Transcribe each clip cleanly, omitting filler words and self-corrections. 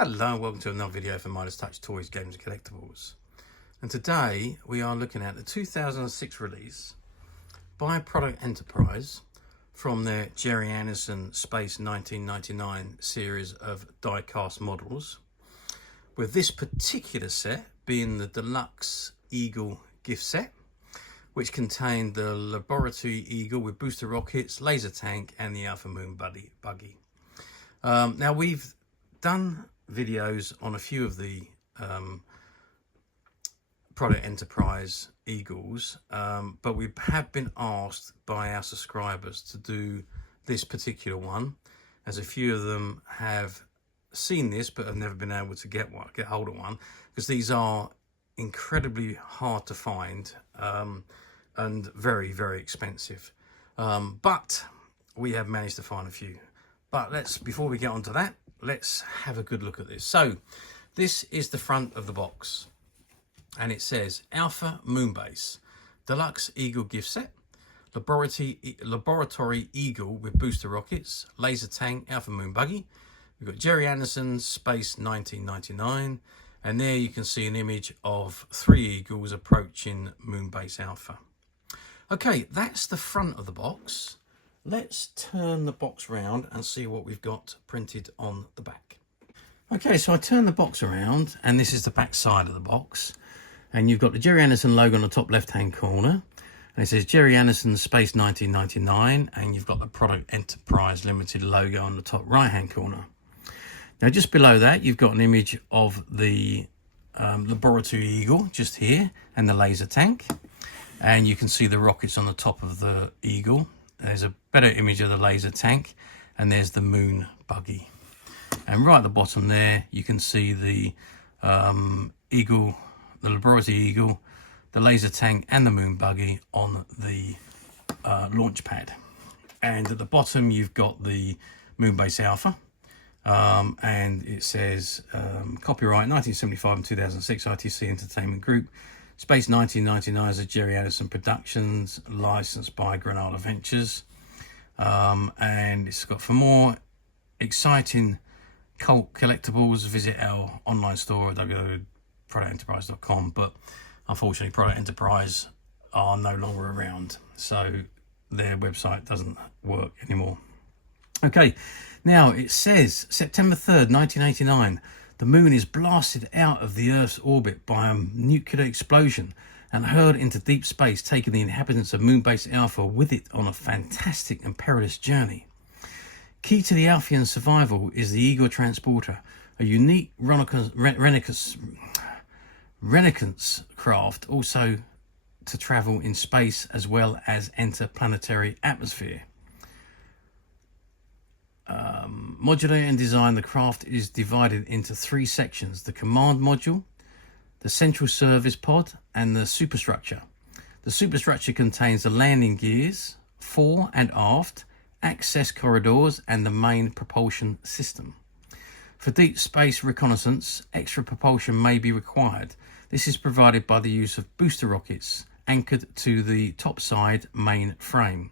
Hello and welcome to another video for Midas Touch Toys, Games and Collectibles. And today we are looking at the 2006 release by Product Enterprise from their Gerry Andersons Space 1999 series of diecast models, with this particular set being the Deluxe Eagle Gift Set, which contained the Laboratory Eagle with booster rockets, laser tank and the Alpha Moon Buggy. Now we've done videos on a few of the Product Enterprise Eagles, but we have been asked by our subscribers to do this particular one, as a few of them have seen this but have never been able to get hold of one, because these are incredibly hard to find and very, very expensive. But we have managed to find a few. But before we get on to that, let's have a good look at this. So this is the front of the box, and it says Alpha Moonbase Deluxe Eagle Gift Set, Laboratory Eagle with booster rockets, laser tank, Alpha Moon Buggy. We've got Gerry Andersons Space 1999, and there you can see an image of 3 eagles approaching Moonbase Alpha. Okay, that's the front of the box. Let's turn the box round and see what we've got printed on the back. Okay, so I turn the box around and this is the back side of the box. And you've got the Gerry Andersons logo on the top left-hand corner. And it says Gerry Andersons Space 1999. And you've got the Product Enterprise Limited logo on the top right-hand corner. Now, just below that, you've got an image of the Laboratory Eagle just here and the laser tank. And you can see the rockets on the top of the Eagle. There's a better image of the laser tank, and there's the Moon Buggy. And right at the bottom there, you can see the Eagle, the Laboratory Eagle, the laser tank, and the Moon Buggy on the launch pad. And at the bottom, you've got the Moonbase Alpha, and it says copyright 1975 and 2006 ITC Entertainment Group. Space 1999 is a Gerry Andersons Productions, licensed by Granada Ventures. And it's got, for more exciting cult collectibles, visit our online store at www.productenterprise.com. But unfortunately, Product Enterprise are no longer around, so their website doesn't work anymore. Okay, now it says September 3rd, 1989. The moon is blasted out of the Earth's orbit by a nuclear explosion and hurled into deep space, taking the inhabitants of Moonbase Alpha with it on a fantastic and perilous journey. Key to the Alphian survival is the Eagle Transporter, a unique reconnaissance craft, also to travel in space as well as enter planetary atmosphere. Modular in design, the craft is divided into 3 sections: the command module, the central service pod, and the superstructure. The superstructure contains the landing gears, fore and aft, access corridors, and the main propulsion system. For deep space reconnaissance, extra propulsion may be required. This is provided by the use of booster rockets anchored to the topside main frame.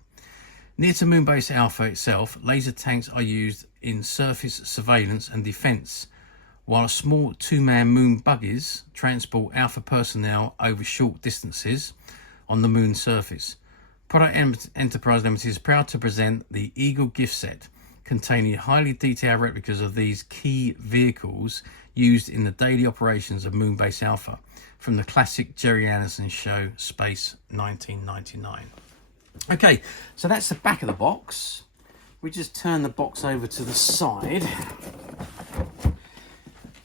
Near to Moonbase Alpha itself, laser tanks are used in surface surveillance and defence, while small 2-man Moon Buggies transport Alpha personnel over short distances on the Moon surface. Product Enterprise Limited is proud to present the Eagle Gift Set, containing highly detailed replicas of these key vehicles used in the daily operations of Moonbase Alpha, from the classic Gerry Andersons show Space 1999. Okay, so that's the back of the box. We just turn the box over to the side.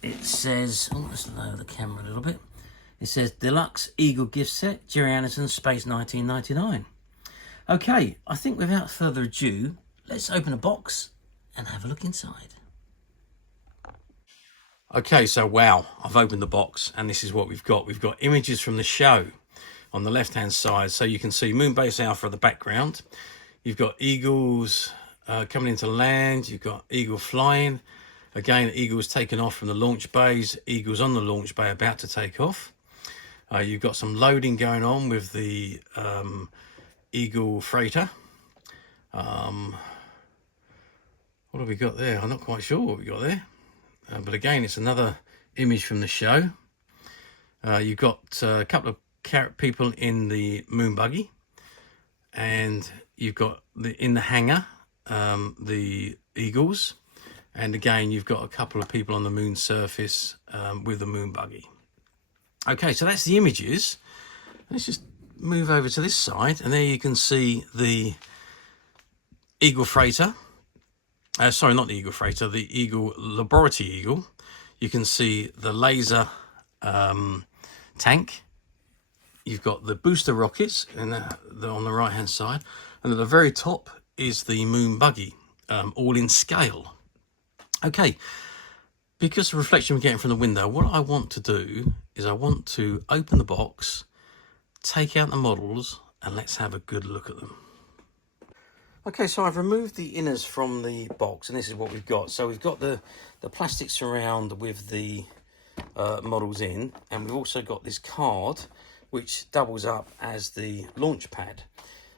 It says, let's lower the camera a little bit. It says Deluxe Eagle Gift Set, Gerry Andersons Space 1999. Okay, I think without further ado, let's open the box and have a look inside. Okay, so wow, I've opened the box and this is what we've got. We've got images from the show on the left hand side, so you can see Moonbase Alpha in the background. You've got eagles coming into land, you've got eagle flying. Again, eagles taken off from the launch bays, eagles on the launch bay about to take off. You've got some loading going on with the Eagle freighter. What have we got there? I'm not quite sure what we got there. But again, it's another image from the show. You've got a couple of people in the Moon Buggy, and you've got in the hangar the Eagles, and again you've got a couple of people on the moon surface with the Moon Buggy. Okay, so that's the images. Let's just move over to this side, and there you can see the Eagle freighter. Sorry, not the Eagle freighter, the Eagle Laboratory Eagle. You can see the laser tank. You've got the booster rockets, and they're on the right hand side, and at the very top is the Moon Buggy, all in scale. Okay, because the reflection we're getting from the window, what I want to do is I want to open the box, take out the models, and let's have a good look at them. Okay, so I've removed the inners from the box, and this is what we've got. So we've got the plastic surround with the models in, and we've also got this card which doubles up as the launch pad.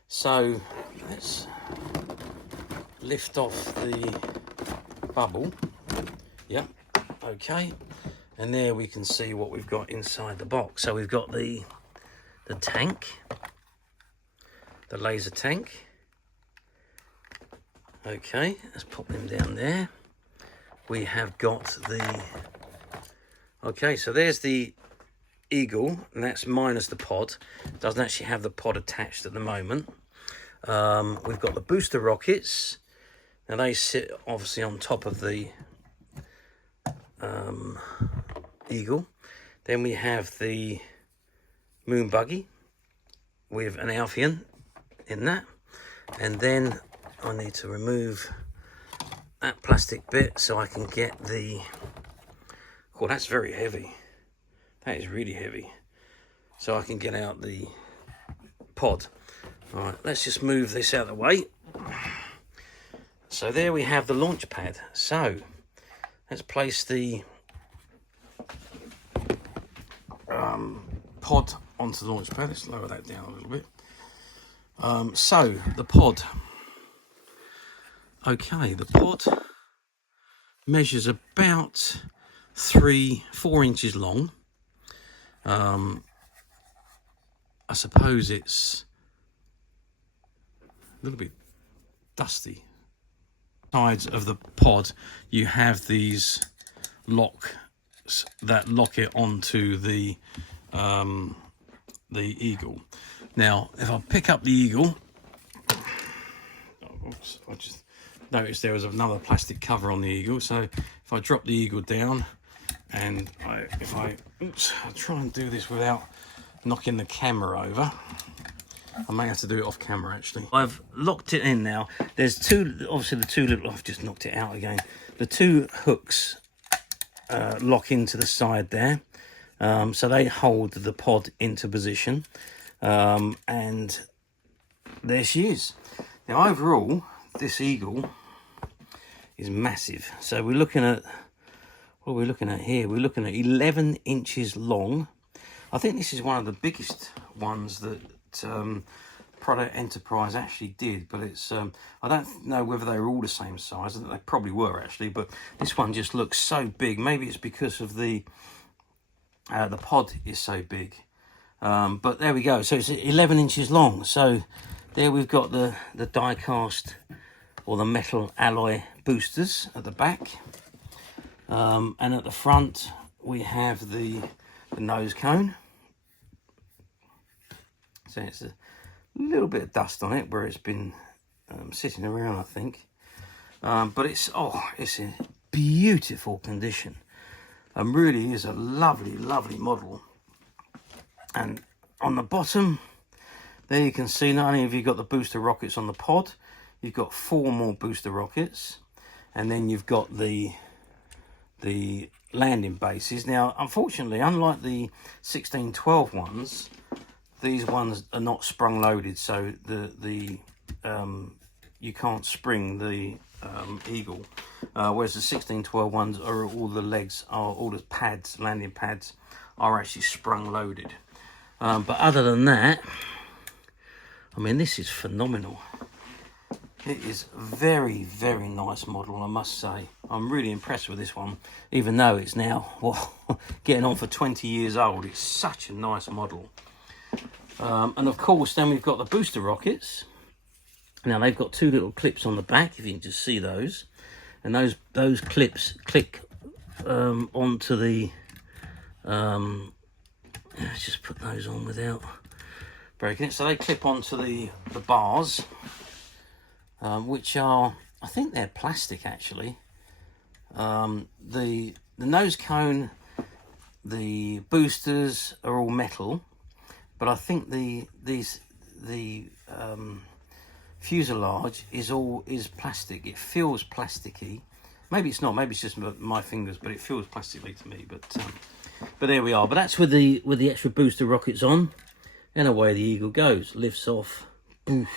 So let's lift off the bubble. Yep, okay, and there we can see what we've got inside the box. So we've got the tank, the laser tank. Okay, let's pop them down there. We have got the, okay, so there's the Eagle, and that's minus the pod. Doesn't actually have the pod attached at the moment. We've got the booster rockets. Now they sit obviously on top of the Eagle. Then we have the Moon Buggy with an Alphan in that, and then I need to remove that plastic bit so I can get the, oh, that's very heavy. That is really heavy. So I can get out the pod. All right, let's just move this out of the way. So there we have the launch pad. So let's place the pod onto the launch pad. Let's lower that down a little bit. So the pod. Okay, the pod measures about 3-4 inches long. I suppose it's a little bit dusty. Sides of the pod, you have these locks that lock it onto the Eagle. Now, if I pick up the Eagle, oops, I just noticed there was another plastic cover on the Eagle. So if I drop the Eagle down, and I'll try and do this without knocking the camera over. I may have to do it off camera actually. I've locked it in now. There's obviously the two little, I've just knocked it out again. The two hooks lock into the side there. So they hold the pod into position. And there she is. Now overall, this Eagle is massive. So we're looking at, what are we looking at here? We're looking at 11 inches long. I think this is one of the biggest ones that Product Enterprise actually did, but it's I don't know whether they were all the same size. I think they probably were actually, but this one just looks so big. Maybe it's because of the pod is so big. But there we go. So it's 11 inches long. So there we've got the die-cast or the metal alloy boosters at the back. And at the front we have the nose cone. So it's a little bit of dust on it where it's been sitting around, I think. But it's in beautiful condition. Really is a lovely, lovely model. And on the bottom, there you can see not only have you got the booster rockets on the pod, you've got 4 more booster rockets, and then you've got the landing bases. Now, unfortunately, unlike the 1612 ones, these ones are not sprung loaded, so you can't spring the Eagle. Whereas the 1612 ones are all the pads, landing pads, are actually sprung loaded. But other than that, I mean, this is phenomenal. It is very, very nice model, I must say. I'm really impressed with this one, even though it's now, well, getting on for 20 years old. It's such a nice model. And of course, then we've got the booster rockets. Now, they've got two little clips on the back, if you can just see those. And those clips click onto the... let's just put those on without breaking it. So they clip onto the bars. Which are, I think they're plastic actually. The nose cone, the boosters are all metal, but I think the fuselage is plastic. It feels plasticky. Maybe it's not. Maybe it's just my fingers, but it feels plastically to me. But there we are. But that's with the extra booster rockets on, and away the Eagle goes. Lifts off. Oof.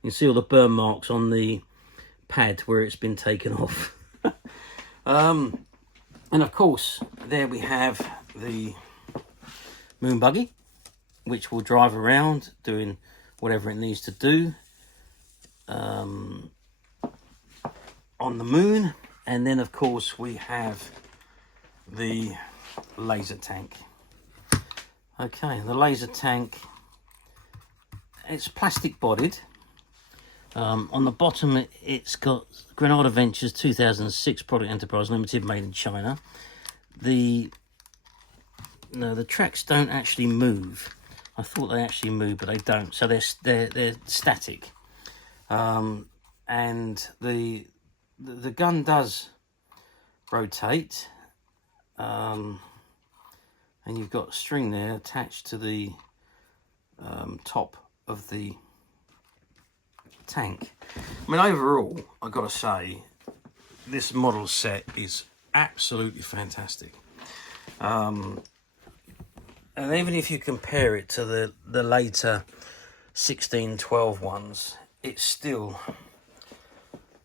You can see all the burn marks on the pad where it's been taken off. And of course, there we have the Moon Buggy, which will drive around doing whatever it needs to do on the moon. And then, of course, we have the laser tank. Okay, the laser tank, it's plastic bodied. On the bottom, it's got Granada Ventures 2006 Product Enterprise Limited, made in China. The tracks don't actually move. I thought they actually move, but they don't. So they're static. And the gun does rotate. And you've got string there attached to the top of the tank. I mean, overall, I've got to say, this model set is absolutely fantastic. And even if you compare it to the later 1612 ones, it's still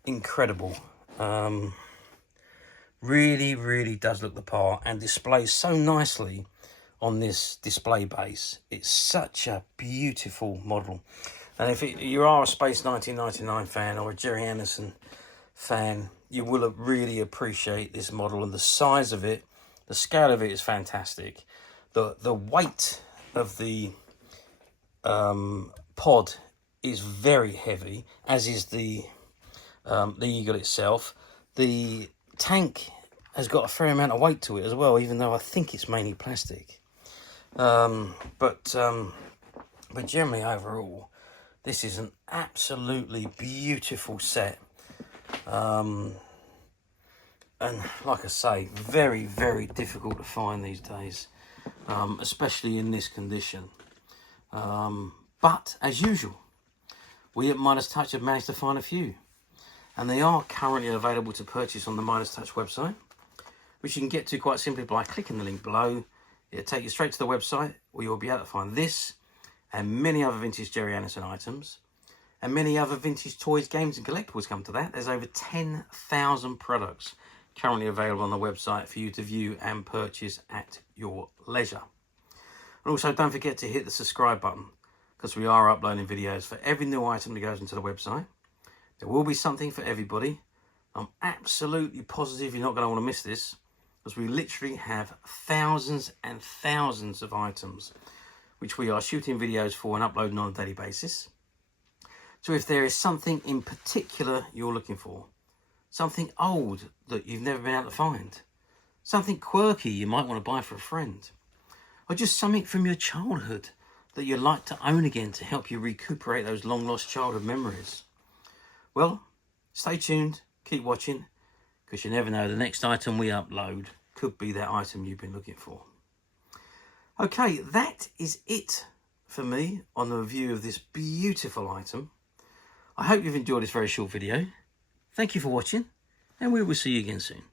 incredible. Really, really does look the part and displays so nicely on this display base. It's such a beautiful model. And if you are a Space 1999 fan or a Gerry Anderson fan, you will really appreciate this model, and the size of it, the scale of it is fantastic. The weight of the pod is very heavy, as is the Eagle itself. The tank has got a fair amount of weight to it as well, even though I think it's mainly plastic. But generally overall, this is an absolutely beautiful set. And like I say, very, very difficult to find these days, especially in this condition. But as usual, we at Midas Touch have managed to find a few, and they are currently available to purchase on the Midas Touch website, which you can get to quite simply by clicking the link below. It'll take you straight to the website, where you'll be able to find this and many other vintage Gerry Anderson items, and many other vintage toys, games and collectibles. Come to that, there's over 10,000 products currently available on the website for you to view and purchase at your leisure. And also, don't forget to hit the subscribe button, because we are uploading videos for every new item that goes into the website. There will be something for everybody. I'm absolutely positive you're not going to want to miss this, because we literally have thousands and thousands of items which we are shooting videos for and uploading on a daily basis. So if there is something in particular you're looking for, something old that you've never been able to find, something quirky you might want to buy for a friend, or just something from your childhood that you'd like to own again to help you recuperate those long lost childhood memories, well, stay tuned, keep watching, because you never know, the next item we upload could be that item you've been looking for. Okay, that is it for me on the review of this beautiful item. I hope you've enjoyed this very short video. Thank you for watching, and we will see you again soon.